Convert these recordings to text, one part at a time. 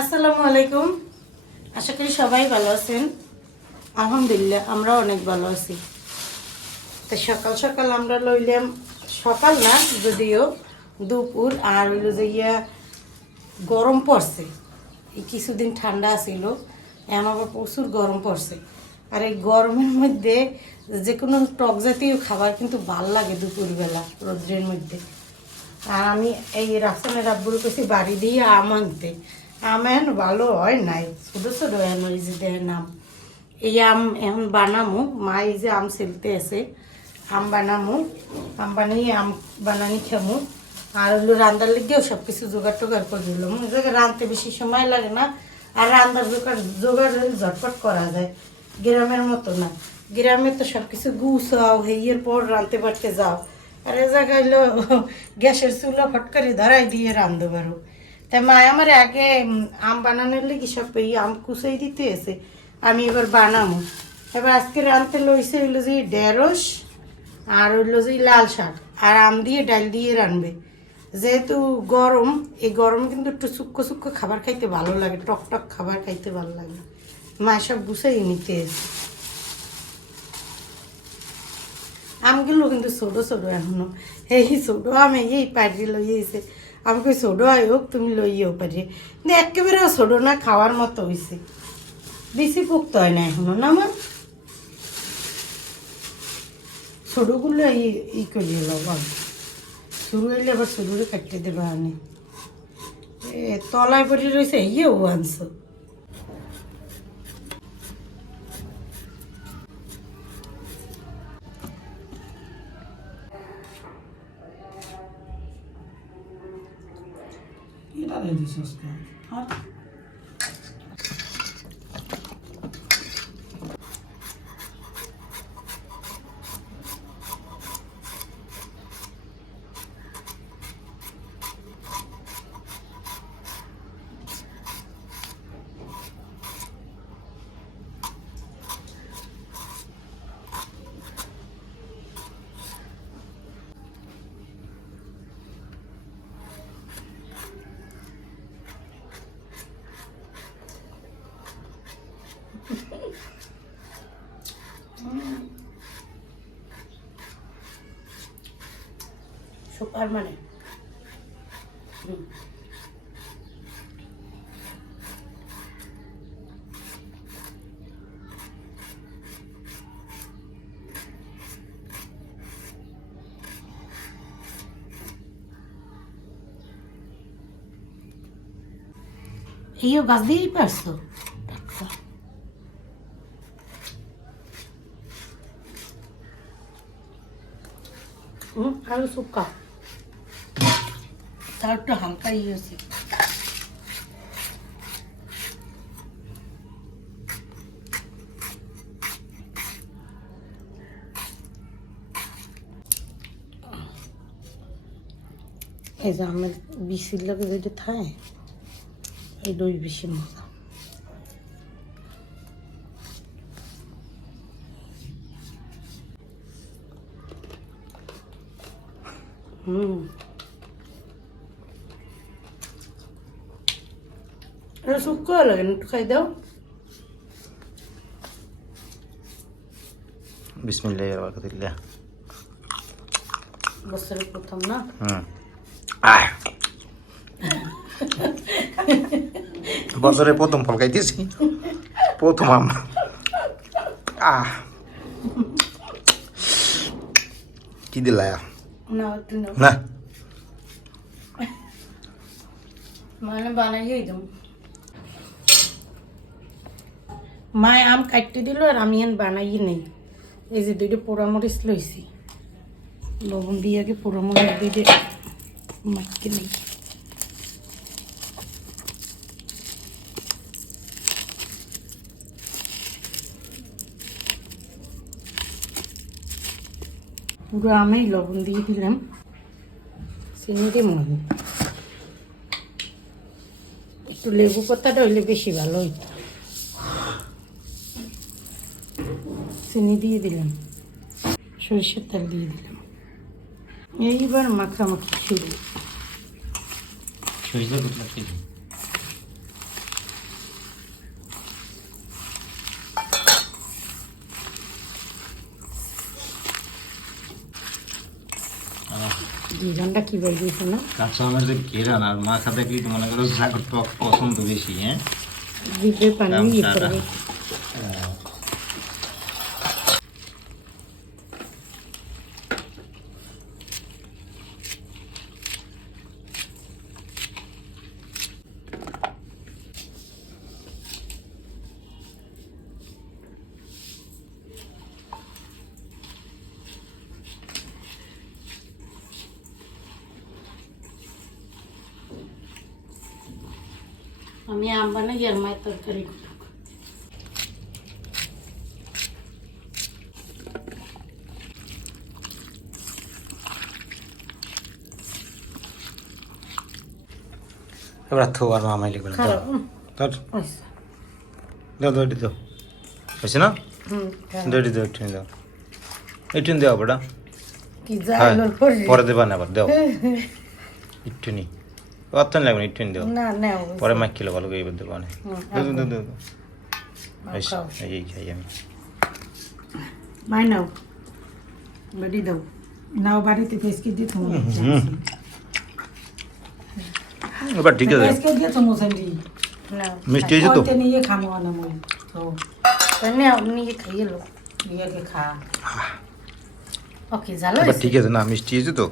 আসসালামু আলাইকুম। আশা করি সবাই ভালো আছেন। আলহামদুলিল্লাহ আমরা অনেক ভালো আছি। তো সকাল সকাল আমরা লইলাম, সকাল না যদিও দুপুর, আর হইল যে গরম পড়ছে। এই কিছুদিন ঠান্ডা ছিল, এখন আবার প্রচুর গরম পড়ছে। আর এই গরমের মধ্যে যে কোনো টক জাতীয় খাবার কিন্তু ভাল লাগে দুপুরবেলা রৌদ্রের মধ্যে। আর আমি এই রাসানের আব্বুর কাছে বাড়ি দিয়ে আম আনতে, আম এখন ভালো হয় নাই, ছোটো ছোটো এখন এই যে দেয় নাম। এই আম এখন বানামু, মা এই যে আম ছেলতে আছে, আম বানামু, আম বানিয়ে আম বানানি খামু। আর হলো রান্নার লেগেও সব কিছু জোগাড় টোগাড় করে দিলাম। ওই জায়গায় রাঁধতে বেশি সময় লাগে না, আর রান্নার জোগাড় ঝটপট করা যায়, গ্রামের মতো না। গ্রামে তো সব কিছু গুছাও হেয়ের পর রাঁধতে পারতে যাও, আর এ জায়গায় হলো গ্যাসের চুলা ফটকারি ধরাই দিয়ে রাঁধতে পারো। তাই মা আমার আগে আম বানানোর লেগে সব এই আম কুচাই দিতে এসে আমি এবার বানাবো। এবার আজকে রাঁধতে লইছে হইলো যে ঢেঁড়স, আর হইলো যে লাল শাক, আর আম দিয়ে ডাল দিয়ে রানবে। যেহেতু গরম, এই গরমে কিন্তু একটু শুক্কো শুক্কো খাবার খাইতে ভালো লাগে, টক টক খাবার খাইতে ভালো লাগে। মা সব গুছাই নিতে এসে। আমগুলো কিন্তু ছোটো ছোটো এখনো, এই ছোটো আমি এই পাড়ি লইয়েছে। আমাকে ছোটো হয় হোক, তুমি লইয়েও পারি, কিন্তু একেবারেও ছোটো না, খাওয়ার মতো হয়েছে। বেশি পোক্ত হয় না এখনো না আমার। ছোটোগুলো ই করিয়ে লব, শুরু হইলে আবার শুরুরে কাটতে দেবে আনে। তলায় পড়ে রয়েছে ইয়েও আনছো। সুপার মানে এইও গাছ দিয়েই পারছো। আরো শুকা, তার একটু হালকা আছে। এই যে আমের বিচির লাগে যেটা খায়, এই দই বেশি মজা। এটা শুক্তো লাগে না, একটু খাই দাও। বিসমিল্লাহির বারাকাতুল্লাহ। বছরের প্রথম না। বছরের প্রথম ফল খাইতেছি, প্রথম আম। কি দিলা না একটু নাও, না? মানে বানাইই দাও। মায় আম কাটতে দিল আর আমি এখন বানাই নেই। এই যে দুইটা পোড়ামরিচ লইছি, লবণ দিয়ে আগে পোড়ামরিচ দিয়ে মাখতে নেই। পুরো আমেই লবণ দিয়ে দিলাম, চিনি দিয়ে মনে একটু লেবু পাতাটা হইলে বেশি ভালো হইতো। চিনি দিয়ে দিলাম, সরিষার তেল দিয়ে দিলাম। এইবার মাখামাখি শুরু। জিরানটা কি বলছিস না কাঁচা আমের যে ঘেরান আর মাখা দেখলে তো মনে করো জাগর টক পছন্দ বেশি, হ্যাঁ। জিভে পানি ইয়ে গামছাটা। করবে আমি আম বানাই আর মায়ের তরকারি করব। এবার থো আর মামাই লিখবেন খারাপ তোর হয়েছে। দাও দাও এটি দাও, হয়েছে না? দাও এটি দাও, একটু দাও, একটু দেওয়া বেটা। কি যা হ্যাঁ এলোর পরে পরে দেবা না, আবার দাও একটু নি, অত লাগবে না, একটু দাও, না না পরে মাইক কিলো ভালো করে এবার দেবো না। দাও দাও দাও দাও, হয়েছে, খাও। এই খাই আমি। মাই নাও বেডি দাও নাও বাড়িতে ফেসকে দিয়ে তোমার এবার ঠিক আছে, ফেসকে দিয়ে তো মোসেন্ডি নাও মিষ্টি হয়েছে তো? ওইতে নিয়ে খামো না মই তো তাহলে আপনি খাইয়ে লো ইয়েকে খা ওকে জালো এবার ঠিক আছে না, মিষ্টি হয়েছে তো?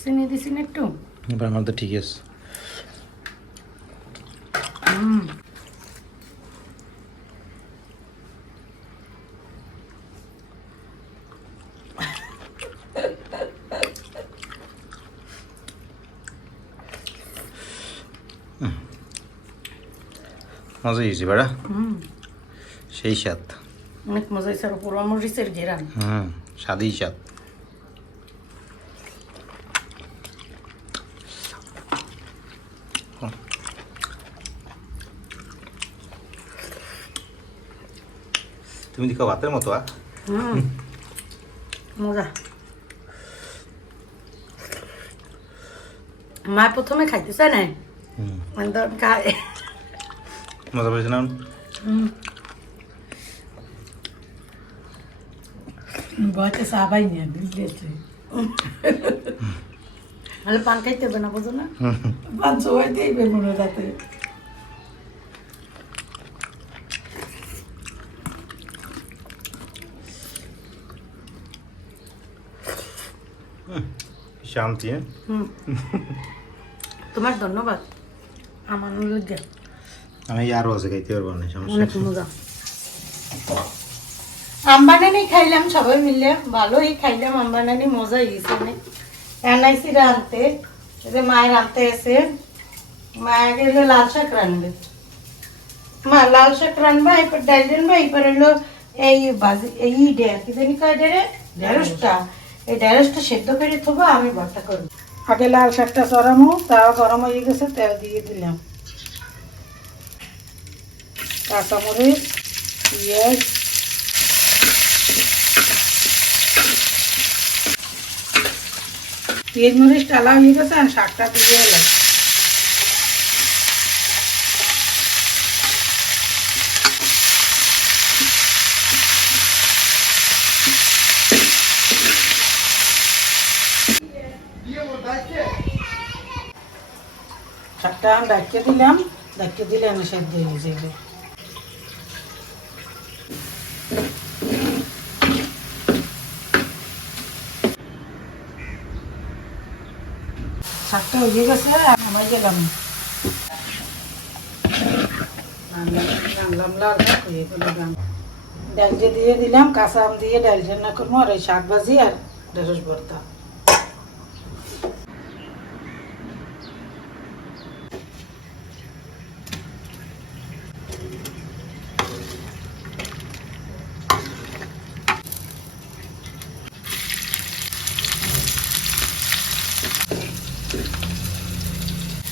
চিনি দিছি না একটু এবার আমার তো ঠিক আছে। মজা হয়েছে বেড়া, সেই স্বাদ। অনেক মজা হয়েছে আর পোড়া মরিচের ঘেরান স্বাদই স্বাদ। তুমি দেখো ভাতের মতো মজা মা প্রথমে খাইতে চায় না মানে তো খায় মজা পেয়েছে না? বয়তে সাবাই নিয়ে দিয়েছে নাহলে পান খাইতে হবে না বোঝো না পাঁচ হইতেই বেমনে রাতে শান্তি, হ্যাঁ? তোমার ধন্যবাদ আমার লাগে আমি আরও আছে, খাইতে পারবো না, সমস্যা অনেক মজা আম বানানি খাইলাম সবাই মিলে ভালোই খাইলাম আম বানানি মজা হয়েছে অনেক এনআইসি আনতে যে মায়ের আনতে এসে মায়ের গেলে লাল শাক রানবে মা লাল শাক রানবা এরপর ডাল রানবা এরপর হলো এই বাজি এই কি জানি কয় রে ঢেঁড়সটা এই ঢেঁড়সটা সেদ্ধ করে থবো আমি ভর্তা করবো আগে লাল শাকটা চড়ামো তাও গরম হয়ে গেছে তেল দিয়ে দিলাম কাঁচামরিচ পেঁয়াজ পেঁয়াজ মরিচ টালা হয়ে গেছে আর শাকটা দিয়ে এলাম শাকটা আমি ডাকিয়ে দিলাম ডাকিয়ে দিলে আমি সেদ্ধ হয়ে যাবে শাকটা হয়ে গেছে আমার গেলাম রান্নাম লাল শাক হয়ে গেলাম ডালটা দিয়ে দিলাম কাঁচা আম দিয়ে ডাল রান্না করবো আর ওই শাক ভাজি আর ঢেঁড়স ভর্তা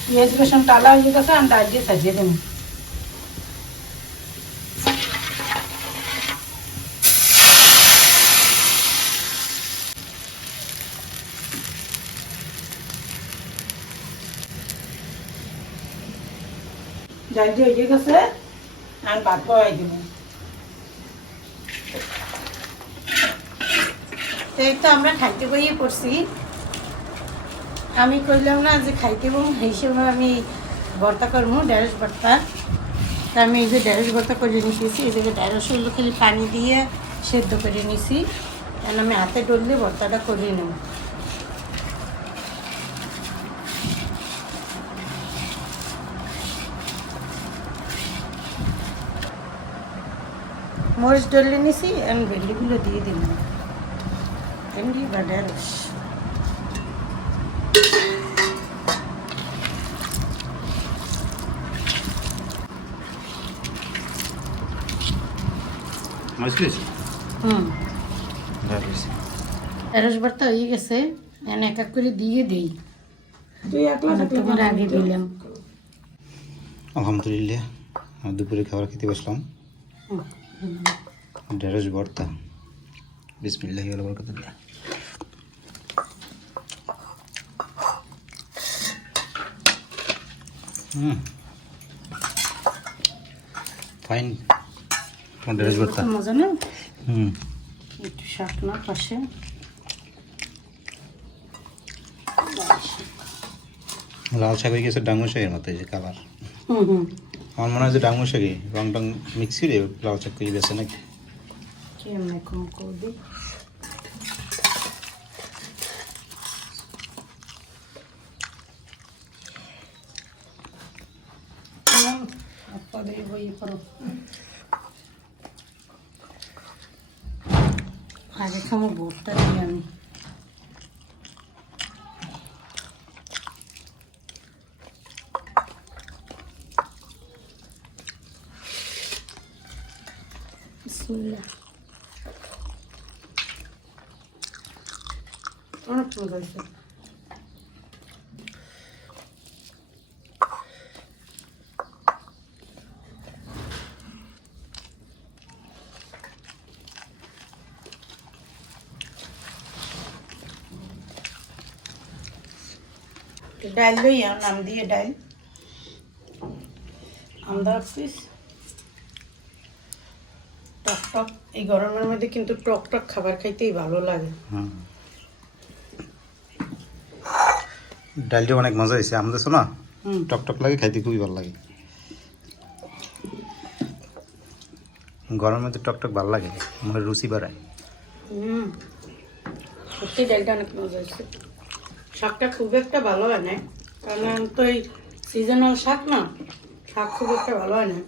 পেঁয়াজ রসুন টালা হয়ে গেছে আমি ডাল দিয়ে সাজিয়ে দেবো ডাল দিয়ে হয়ে গেছে আমি ভাত বসাই দেবো এই তো আমরা খাইতে বইয়ে পড়ছি আমি কইলাম না যে খাইতে এবং হিসেবে আমি ভর্তা করবো ঢেঁড়স ভর্তা। তা আমি এই যে ঢেঁড়স ভর্তা করে নিতেছি, এই যে ঢেঁড়সগুলো খালি পানি দিয়ে সেদ্ধ করে নিছি, কারণ আমি হাতে ডললে ভর্তাটা করে নেব। মরিচ ডলে নিছি, এখন ভেন্ডিগুলো দিয়ে দিলাম, ভেন্ডি বা ঢেঁড়স। বুঝলিস? হুম, বুঝলিস। ঢেঁড়স ভর্তা হয়ে গেছে, এখন এক এক করে দিয়ে দিই। তুই একলা থাকলে তোমার আগে দিলাম। আলহামদুলিল্লাহ, আমার দুপুরে খাবার খেতে বসলাম। ঢেঁড়স ভর্তা, বিসমিল্লাহি ওয়া বারাকাতুহু। ফাইন ঢেঁড়স ভর্তা। মজা না, হুম, একটু শাক না পাশে। লাল শাক হয়ে গেছে ডাঙ্গু শাকের মতো, এই যে কালার। হুম হুম, আমার মনে হয় যে ডাঙ্গু শাকে রং টং মিক্স করে লাল শাক করে বেছে নাকি। কেমন কম করে বই করো, আগে খাবো ভোটটা দিই আমি। বিসমিল্লাহ। অনেক মজা হয়েছে। ডাল লই নাম দিয়ে ডাল আমরা পিস টক টক। এই গরমের মধ্যে কিন্তু টক টক খাবার খাইতেই ভালো লাগে। হুম, ডালটা অনেক মজা হয়েছে, আমাদের না হুম, টক টক লাগে, খাইতে খুবই ভালো লাগে। গরমের মধ্যে টক টক ভালো লাগে, মুখের রুচি বাড়ায়। হুম, সত্যি ডালটা অনেক মজা হয়েছে। শাকটা খুব একটা ভালো হয় না, কারণ তো এই সিজনাল শাক না, শাক খুব একটা ভালো হয় না,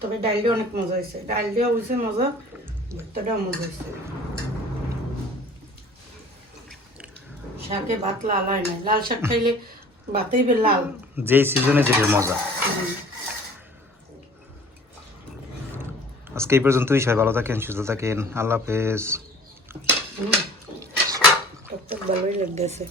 তবে ডালটা অনেক মজা হয়েছে। ডালটা হয়েছে মজা, ভর্তাটাও মজা হয়েছে। শাকে ভাত লাল হয় না, লাল শাক খাইলে ভাতেই বে লাল। যেই সিজনে যেটার মজা। হুম। আজকে এই পর্যন্তই, সবাই ভালো থাকেন, সুস্থ থাকেন, আল্লাহ হাফেজ। টক টক ভালোই লাগতেছে।